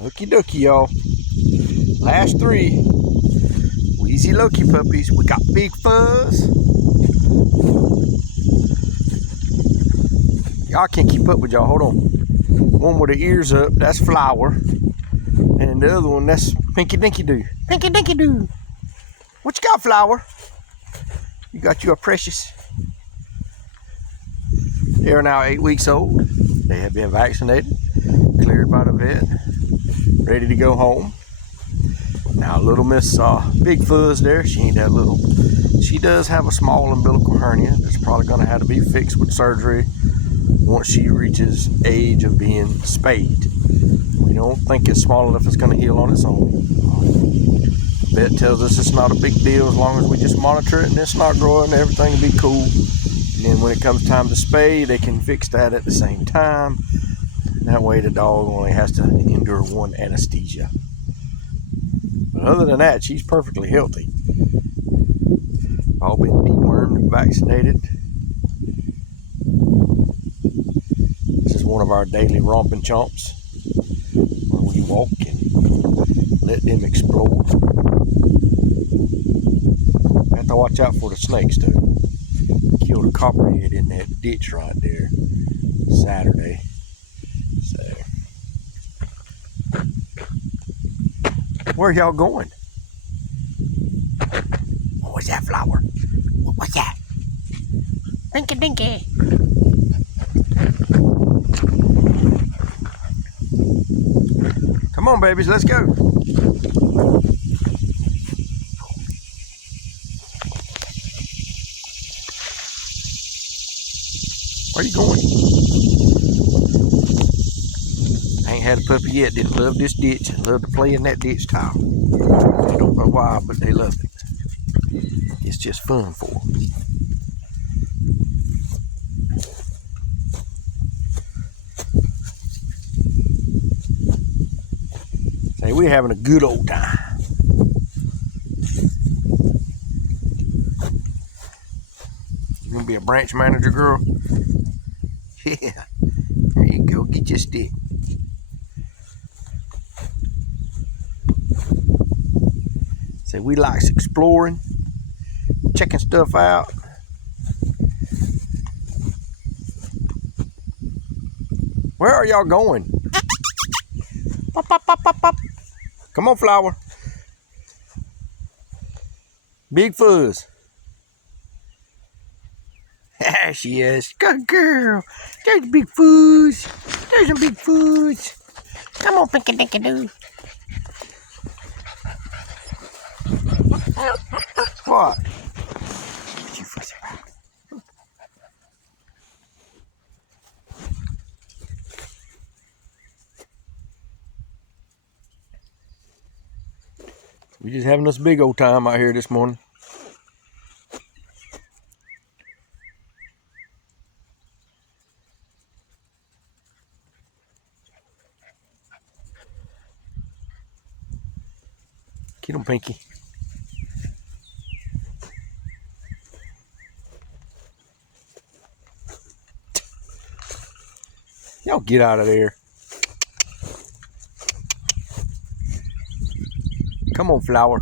Okie dokie, y'all. Last 3 Wheezey Loki puppies. We got Big Fuzz. Y'all can't keep up with y'all. Hold on. One with the ears up, that's Flower. And the other one, that's Pinky Dinky Doo. Pinky Dinky Doo. What you got, Flower? You got you a precious. They are now 8 weeks old. They have been vaccinated, cleared by the vet, ready to go home. Now, little Miss Big Fuzz there, she ain't that little. She does have a small umbilical hernia that's probably going to have to be fixed with surgery once she reaches age of being spayed. We don't think it's small enough it's going to heal on its own. The vet tells us it's not a big deal as long as we just monitor it and it's not growing, everything will be cool. And then when it comes time to spay, they can fix that at the same time. That way the dog only has to endure 1 anesthesia. But other than that, she's perfectly healthy. All been dewormed and vaccinated. This is one of our daily romping chomps, where we walk and let them explore. Have to watch out for the snakes too. Killed a copperhead in that ditch right there Saturday. So, where y'all going? What was that, Flower? What was that? Dinky Dinky. Come on, babies, let's go. Where you going? I ain't had a puppy yet that loved this ditch and loved to play in that ditch tile. I don't know why, but they love it. It's just fun for them. Say, we're having a good old time. You gonna be a branch manager, girl? Yeah. There you go. Get your stick. Say, we likes exploring, checking stuff out. Where are y'all going? Pop, pop, pop, pop, pop. Come on, Flower. Big Fuzz. There she is. Good girl. There's Big Fuzz. There's a Big Fuzz. Come on, Pinky Dinky Doo. What? What you fussing about? We just having this big old time out here this morning. Get him, Pinky. Y'all get out of there. Come on, Flower.